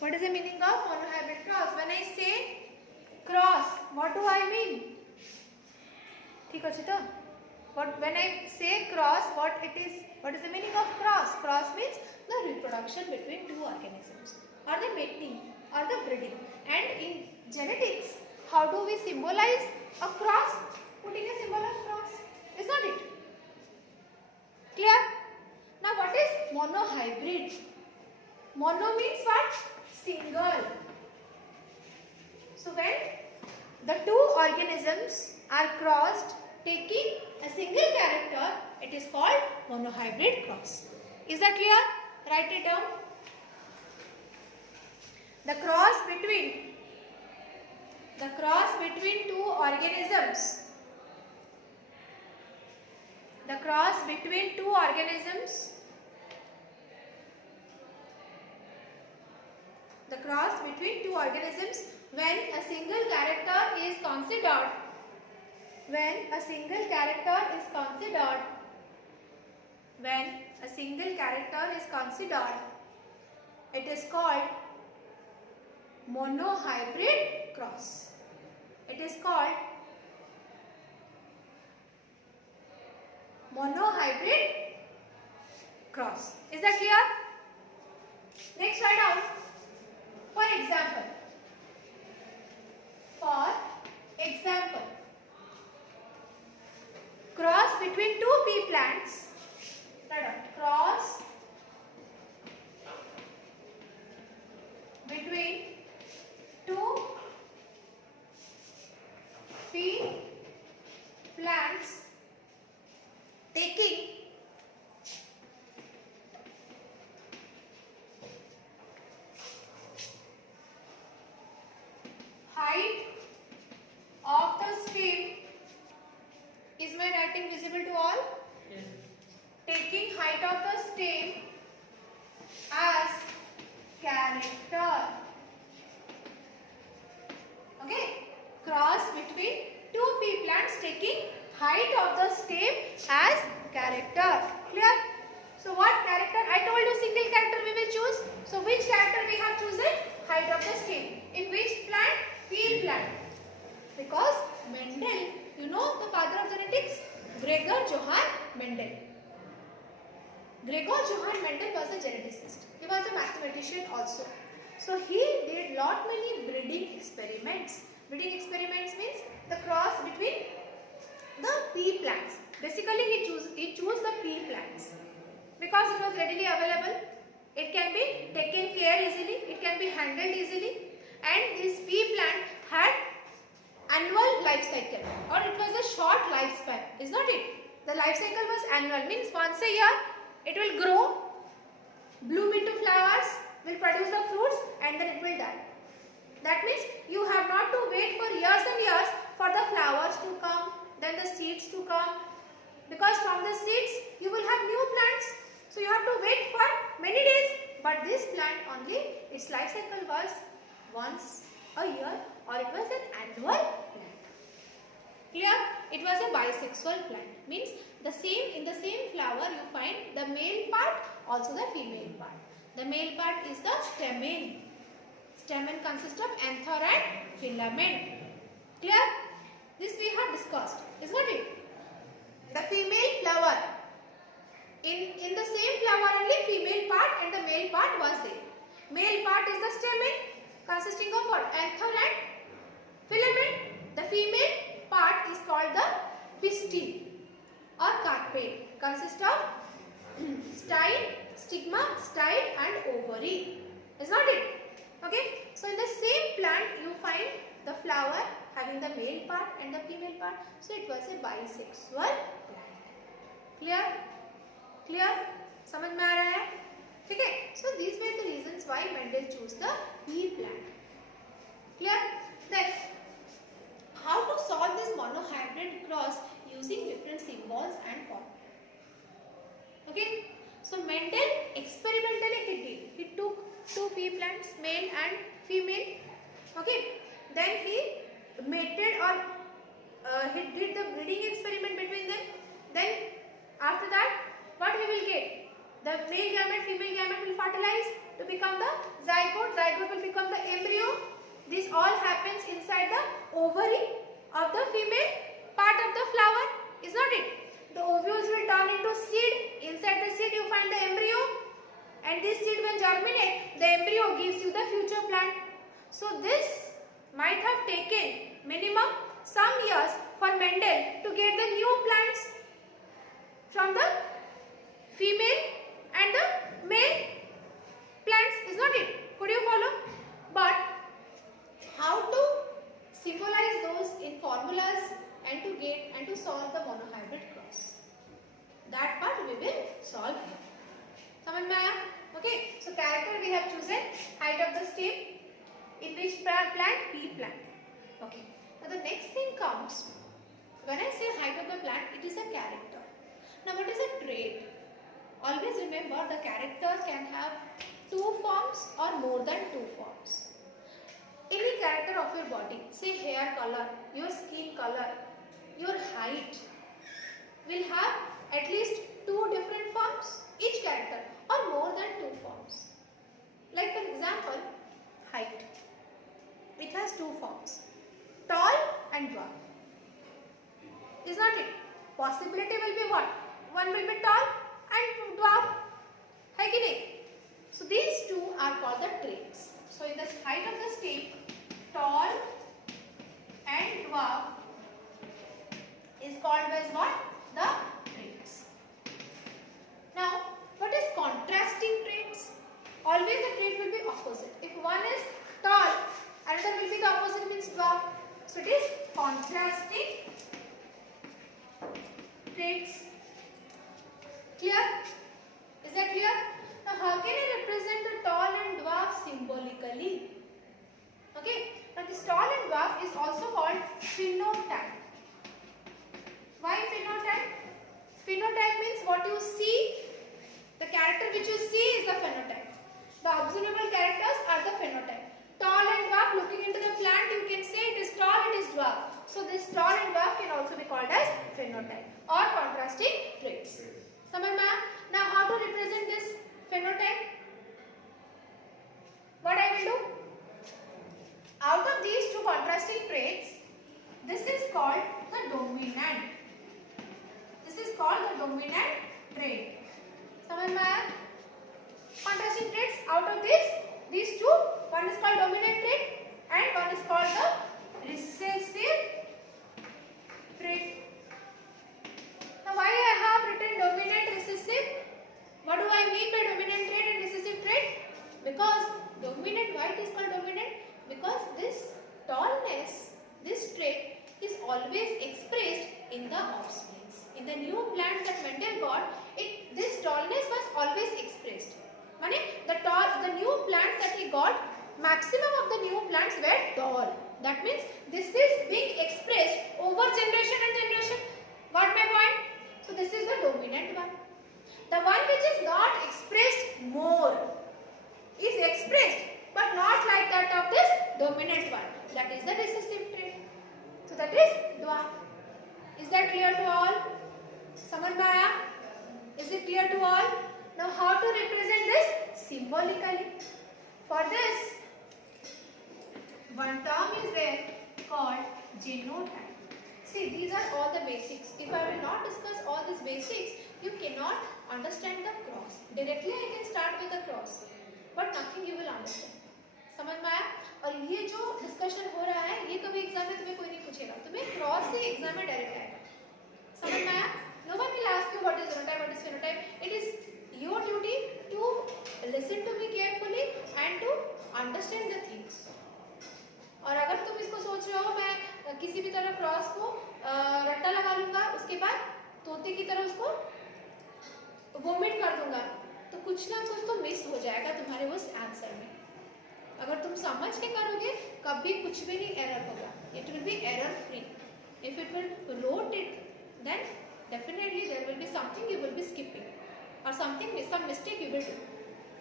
What is the meaning of monohybrid cross? When I say cross, what do I mean? ठीक अच्छे तो? But when I say cross, what is the meaning of cross? Cross means the reproduction between two organisms, or the mating, or the breeding. And in genetics, how do we symbolize a cross? Putting a symbol of cross, is not it? Clear? Now what is monohybrid? Mono means what? Single. So when the two organisms are crossed taking a single character, it is called monohybrid cross. Is that clear? Write it down. The cross between two organisms. The cross between two organisms. The cross between two organisms when a single character is considered. When a single character is considered. When a single character is considered, it is called monohybrid cross. It is called monohybrid cross. Is that clear? Next, write down. For example, cross between two pea plants. Write down. Cross between two pea plants taking height of the stem. Is my writing visible to all? Yes. Taking height of the stem as character. Okay. Cross between two pea plants taking height of the stem as character. Clear? So what character? I told you single character we will choose. So which character we have chosen? Height of the stem. In which plant? Pea plant. Because Mendel, you know the father of genetics? Gregor Johann Mendel. Gregor Johann Mendel was a geneticist. He was a mathematician also. So he did lot many breeding experiments. Breeding experiments means the cross between the pea plants. Basically he chose the pea plants because it was readily available. It can be taken care easily. It can be handled easily. And this pea plant had annual life cycle, or it was a short lifespan. Is not it? The life cycle was annual, means once a year it will grow, bloom into flowers, will produce the fruits, and then it will die. That means you have not to wait for years and years for the flowers to come, then the seeds to come, because from the seeds you will have new plants. So you have to wait for many days. But this plant only, its life cycle was once a year, or it was an annual plant. Clear? It was a bisexual plant. Means in the same flower you find the male part, also the female part. The male part is the stamen. Stamen consists of anther and filament. Clear? This we have discussed. Is not it? The female flower. In the same flower only female part and the male part was there. Male part is the stamen consisting of what? Anther and filament. The female part is called the pistil or carpet. Consists of style, stigma, style and ovary. Is not it? Okay. So in the same plant you find the flower having the male part and the female part. So it was a bisexual plant. Clear? Clear? समझ में आ रहा है? ठीक है? So these were the reasons why Mendel chose the pea plant. Clear? Then how to solve this monohybrid cross using different symbols and form? Okay? So Mendel experimentally he took two pea plants, male and female. Okay? Then he mated or he did the breeding experiment between them. Then after that, what we will get? The male gamete, female gamete will fertilize to become the zygote. Zygote zygote will become the embryo. This all happens inside the ovary of the female part of the flower, is not it? The ovules will turn into seed. Inside the seed you find the embryo, and this seed will germinate. The embryo gives you the future plant. So this might have taken minimum some years for Mendel to get the new plants from the female and the male plants, is not it? Could you follow? But how to symbolize those in formulas and to get and to solve the monohybrid cross, that part we will solve here. समझ में आया? Okay. So character we have chosen height of the stem. In which plant? Pea plant. Okay. Now the next thing comes. When I say height of the plant, it is a character. Now what is a trait? Always remember the character can have two forms or more than two forms. Any character of your body, say hair color, your skin color, your height, will have at least two different forms, each character, or more than two forms. Like for example, height. It has two forms, tall and dwarf. Is not it? Possibility will be what? One will be tall and dwarf. है कि नहीं? So these two are called the traits. So in the height of the stem, tall and dwarf is called as what? The traits. Now, what is contrasting traits? Always the trait will be opposite. If one is tall, another will be the opposite, means dwarf. So it is contrasting traits. Clear? Is that clear? Now how can I represent the tall and dwarf symbolically? Okay. Now this tall and dwarf is also called phenotype. Why phenotype? Phenotype means what you see, the character which you see is the phenotype. The observable characters are the phenotype. Tall and dwarf, looking into the plant, you can say it is tall, it is dwarf. So this tall and dwarf can also be called as phenotype or contrasting traits. समझ में आया? Now how to represent this phenotype? What I will do? Out of these two contrasting traits, this is called the dominant. This is called the dominant trait. समझ में आया? Contrasting traits, out of these two, one is called dominant trait and one is called the recessive trait. Now why I have written dominant, recessive? What do I mean by dominant trait and recessive trait? Because dominant, why it is called dominant? Because this tallness, this trait is always expressed in the offsprings. In the new plants that Mendel got, this tallness was always expressed. Mane, the new plants that he got, maximum of the new plants were tall. That means this is being expressed over generation and generation. Got my point? So this is the dominant one. The one which is not expressed more is expressed but not like that of this dominant one. That is the recessive trait. So that is dwarf. Is that clear to all? समझ में आया? Is it clear to all? Now how to represent this symbolically? For this, one term is there called genotype. See, these are all the basics. If I will not discuss all these basics, you cannot understand the cross. Directly I can start with the cross, but nothing you will understand. समझ में आया? और ये जो discussion हो रहा है, ये कभी एग्जाम में तुम्हें कोई नहीं पूछेगा. तुम्हें क्रॉस से एग्जाम में डायरेक्ट आएगा. समझ में आया? No one will ask you what is genotype, what is phenotype. It is your duty to listen to me carefully and to understand the things. और अगर तुम इसको सोच रहे हो मैं किसी भी तरह क्रॉस को रट्टा लगा लूंगा, उसके बाद तोते की तरह उसको वोमिट कर दूंगा, तो कुछ ना कुछ तो मिस हो जाएगा तुम्हारे उस आंसर में. अगर तुम समझ के करोगे, कभी कुछ भी नहीं एरर होगा. It will be error free. If it will rote it, then definitely there will be something you will be skipping or something, some mistake you will do.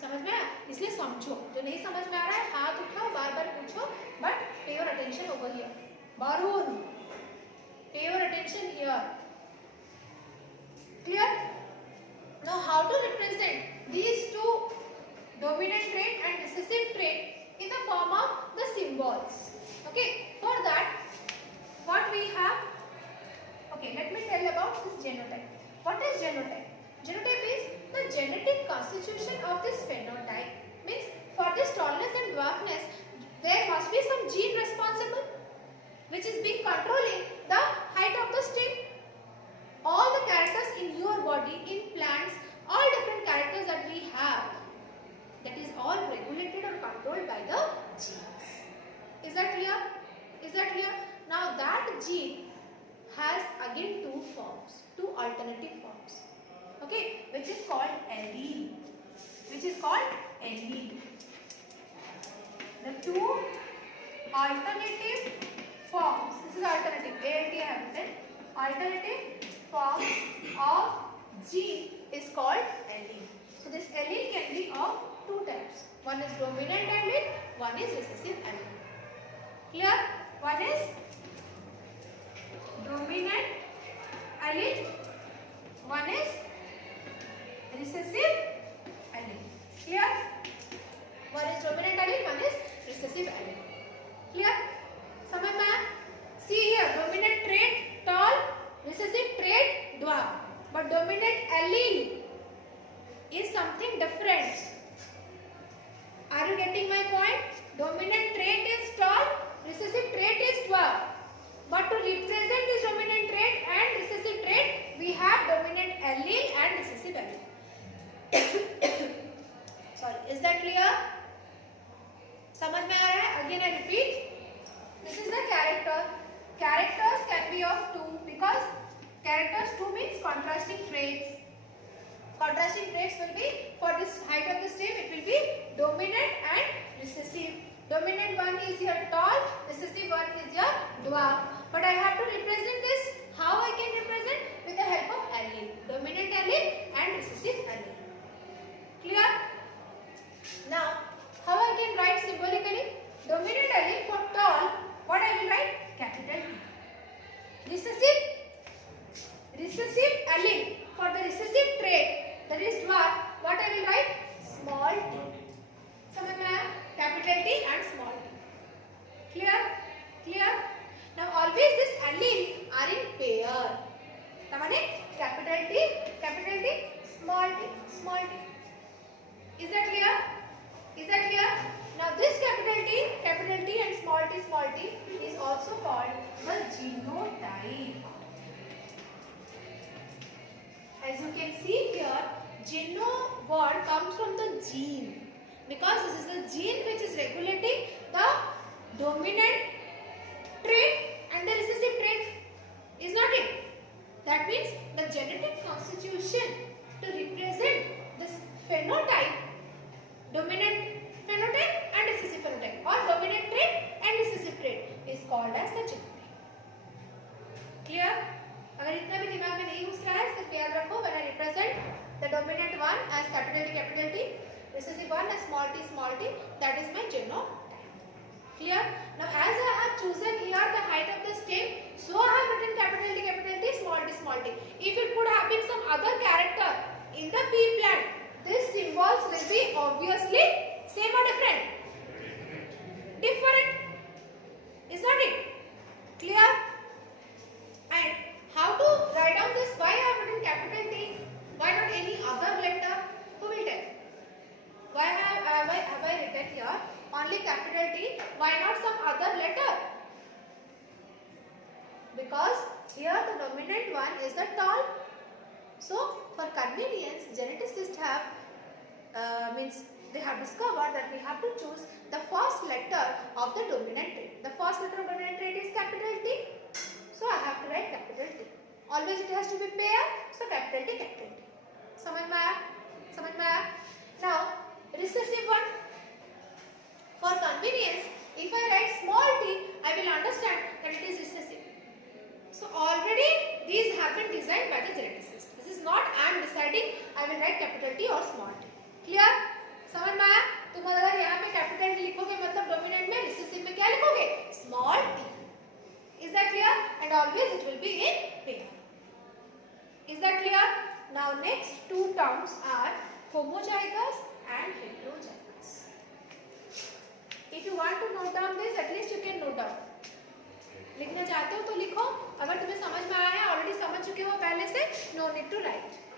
समझ में आया? इसलिए समझो. जो नहीं समझ में आ रहा है हाथ उठाओ, बार बार पूछो, but pay your attention over here. Barun, pay your attention here. Clear? Now how to represent these two, dominant trait and recessive trait, in the form of the symbols. Okay, for that what we have, okay, let me tell about this genotype. What is genotype? Genotype is the genetic constitution of this phenotype. Means for this tallness and dwarfness there must be some gene responsible which is being controlling the height of the stem. All the characters in your body, in plants, all different characters that we have, that is all regulated or controlled by the genes. Is that clear? Is that clear? Now that gene has again two forms, two alternative forms. Okay, which is called allele. Which is called allele. The two alternative forms. This is alternative. ALT I have written. Alternative forms of gene is called allele. So this allele can be of two types. One is dominant allele, one is recessive allele. Clear? One is dominant allele, one is recessive allele. Clear? One is dominant allele, one is recessive allele. Clear? समझ में आया? See here, dominant trait tall, recessive trait dwarf. But dominant allele is something different. Are you getting my point? Dominant trait is tall, recessive trait is dwarf. But to represent this dominant trait and recessive trait, we have dominant allele and recessive allele. Sorry, is that clear? समझ में आ रहा है? Again I repeat. This is the character. Characters can be of two because characters two means contrasting traits. Contrasting traits will be for this height of the stem, it will be dominant and recessive. Dominant one is your tall, recessive one is your dwarf. But I have to represent this. How I can represent? With the help of allele. Dominant allele and recessive allele. Clear? Now, how I can write symbolically? Dominant allele for tall, what I will write? Capital T. Recessive allele for the recessive trait, that is dwarf, what I will write? Small t. समझ में आया? Capital T and small t. Clear? Clear? Now always this allele are in pair. तमाने capital T, small t, small t. Is that clear? Is that clear? Now this capital T and small t is also called the genotype. As you can see here, geno word comes from the gene because this is the gene which is regulating the dominant trait and the recessive trait. Is not it? That means the genetic constitution to represent this phenotype, dominant phenotype and recessive phenotype, or dominant trait and recessive trait, is called as the genotype. Clear? अगर इतना भी दिमाग में नहीं घुस रहा है सिर्फ याद रखो, when I represent the dominant one as capital T, recessive one as small t, that is my genotype. Clear? Now as I have chosen here the height of the stem, so I have written capital T, small t. If it could have been some other character in the pea plant, these symbols will be obviously same or different? Different. Is that it? Clear? And how to write down this? Why I have written capital T? Why not any other letter? Who will tell? Why have I written here only capital T? Why not some other letter? Because here the dominant one is the tall. So for convenience, geneticists have they have discovered that we have to choose the first letter of the dominant trait. The first letter of dominant trait is capital T. So I have to write capital T. Always it has to be pair. So capital T. समझ में आया? Now recessive one. For convenience, if I write small t, I will understand that it is recessive. So already these have been designed by the geneticist. This is not I am deciding I will write capital T or small t. Clear? समझ में आया? तुम अगर यहाँ पे capital T लिखोगे मतलब dominant में, रिसेसिव में क्या लिखोगे? Small t. Is that clear? And always it will be in pair. Is that clear? Now next two terms are homozygous and heterozygous. note down this, at least you can note down. लिखना चाहते हो तो लिखो, अगर तुम्हें समझ में आया है, ऑलरेडी समझ चुके हो पहले से, no need to write.